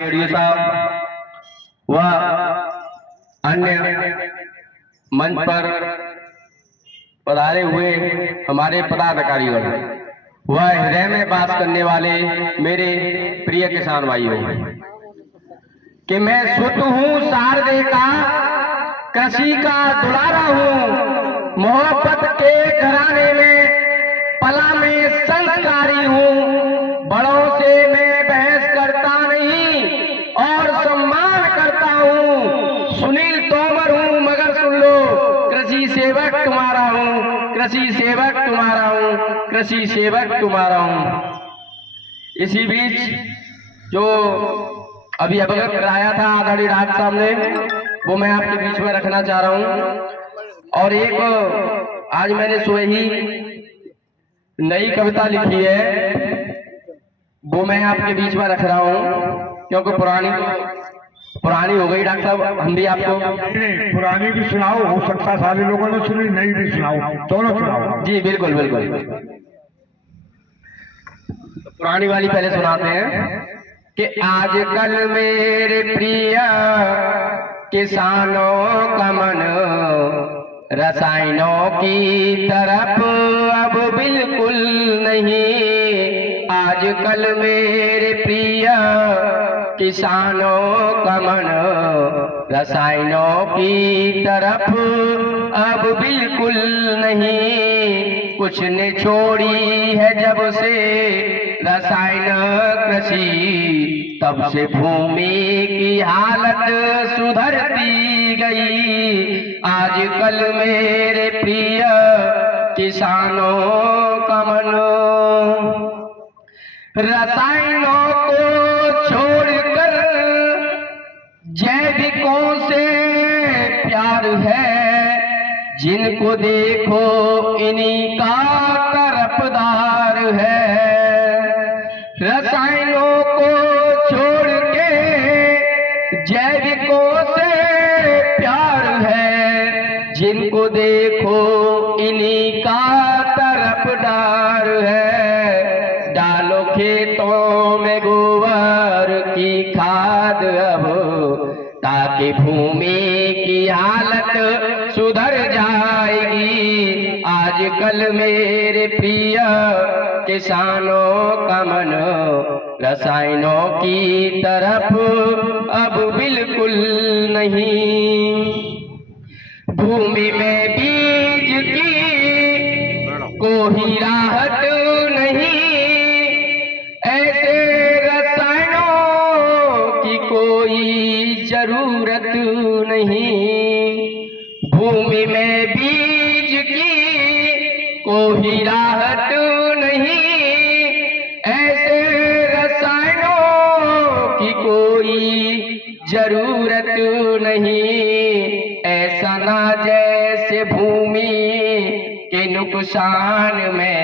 ADO साहब व अन्य मंच पर पधारे हुए हमारे पदाधिकारीगण व हृदय में वास करने वाले मेरे प्रिय किसान भाइयों कि मैं सुत हूँ शारदे का, कृषि का दुलारा हूँ, मोहब्बत के घराने में पला में संस्कारी हूँ। बड़ों से मैं बहस करता नहीं और सम्मान करता हूँ। सुनील तोमर हूँ मगर सुन लो, कृषि सेवक तुम्हारा हूँ, कृषि सेवक तुम्हारा हूँ, कृषि सेवक तुम्हारा हूँ। इसी बीच जो अभी अवगत कराया था आदरणीय राज साहब ने, वो मैं आपके बीच में रखना चाह रहा हूँ। और एक आज मैंने सुबह ही नई कविता लिखी है, वो मैं आपके बीच में रख रहा हूँ, क्योंकि पुरानी हो गई। डॉक्टर साहब हम भी आपको नहीं, पुरानी भी सुनाओ, हो सकता सारे लोगों ने सुनी, नई भी सुनाओ, दोनों सुनाओ। जी बिल्कुल बिल्कुल। तो पुरानी वाली पहले सुनाते हैं कि आजकल मेरे प्रिय किसानों का मन रसायनों की तरफ अब बिल्कुल नहीं। आजकल मेरे प्रिय किसानों का मन रसायनों की तरफ अब बिल्कुल नहीं। कुछ ने छोड़ी है जब से रसायन कृषि, तब से भूमि की हालत सुधरती गई। आजकल मेरे प्रिय किसानों का मन रसायनों को छोड़कर जैविकों से प्यार है। जिनको देखो इन्हीं का तरफदार है। रसायनों को छोड़ के जैविकों से प्यार है। जिनको देखो इन्हीं का तरफदार है। डालो खेतों में गोबर की खाद अब, ताकि भूमि की हालत सुधर जाएगी। आजकल मेरे प्रिय किसानों का मन रसायनों की तरफ अब बिल्कुल नहीं। भूमि में बीज की कोई राहत नहीं, ऐसे रसायनों की कोई जरूरत नहीं। भूमि में बीज की कोई राहत नहीं, ऐसे रसायनों की कोई जरूरत नहीं। ऐसा ना जैसे भूमि के नुकसान में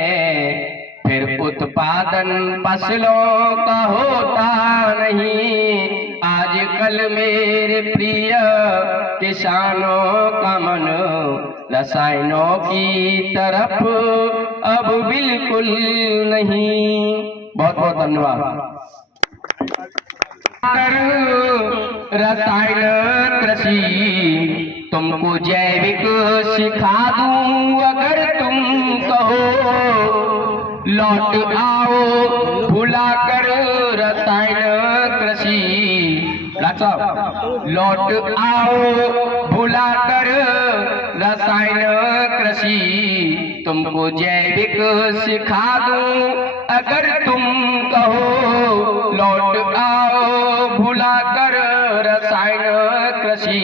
फिर उत्पादन फसलों का होता नहीं। आजकल मेरे प्रिय किसानों का मन रसायनों की तरफ अब बिल्कुल नहीं। बहुत बहुत धन्यवाद। रसायन कृषि तुमको जैविक सिखा दूं अगर तुम कहो। लौट आओ भुला कर रसायन कृषि, लौट आओ भुला कर रसायन कृषि। तुमको जैविक सिखा दूं अगर तुम कहो। लौट आओ भुला कर रसायन कृषि।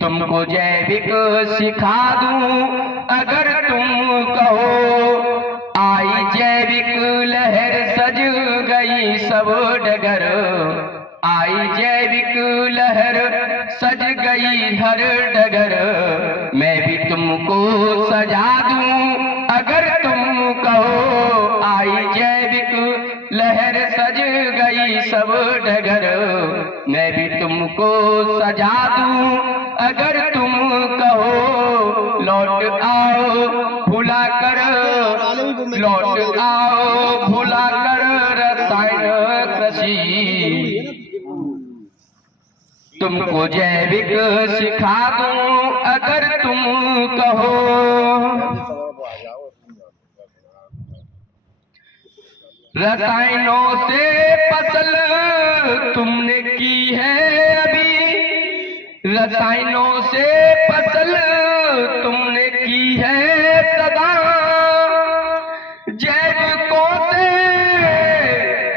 तुमको जैविक सिखा दूं अगर तुम कहो। आई जैविक लहर सज गई सब डगर, आई जैविक लहर सज गई हर डगर। मैं भी तुमको सजा दूं अगर तुम कहो। आई जैविक लहर सज गई सब डगर, मैं भी तुमको सजा दूं अगर तुम कहो। लौट आओ भुला कर, लौट आओ भुला कर रसायन कृषि। तुमको जैविक सिखा दूं अगर तुम कहो। रसायनों से फसल तुमने की है अभी, रसायनों से फसल तुमने की है सदा, जैविकों से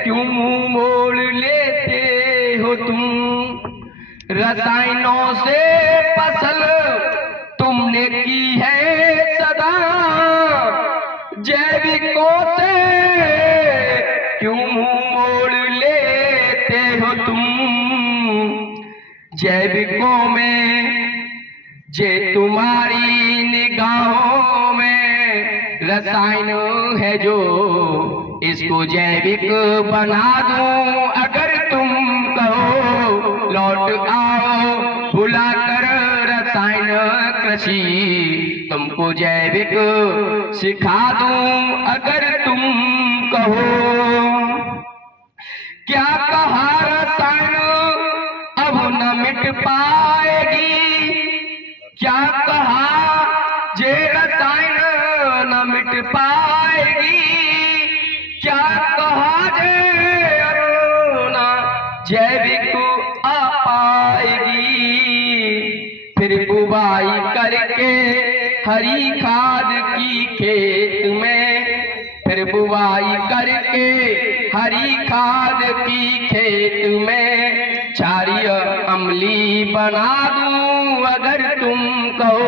क्यों मुंह मोड़ लेते हो तुम। रसायनों से फसल तुमने की है सदा, जैविकों से क्यों मुंह मोड़ लेते हो तुम। जैविकों में जे तुम्हारी निगाहों में रसायन है जो, इसको जैविक बना दूं अगर तुम कहो। लौट आओ भुला कर रसायन कृषि, तुमको जैविक सिखा दूं अगर तुम कहो। क्या कहा रसायन अब न मिट पाएगी, क्या कहा जे रसायन न मिट पाएगी, क्या कहा जे अरुणा जैविक आ पाएगी। फिर बुवाई करके हरी खाद की खेत में, फिर बुवाई करके हरी खाद की खेत में क्षारीय अम्ली बना दूं अगर तुम कहो।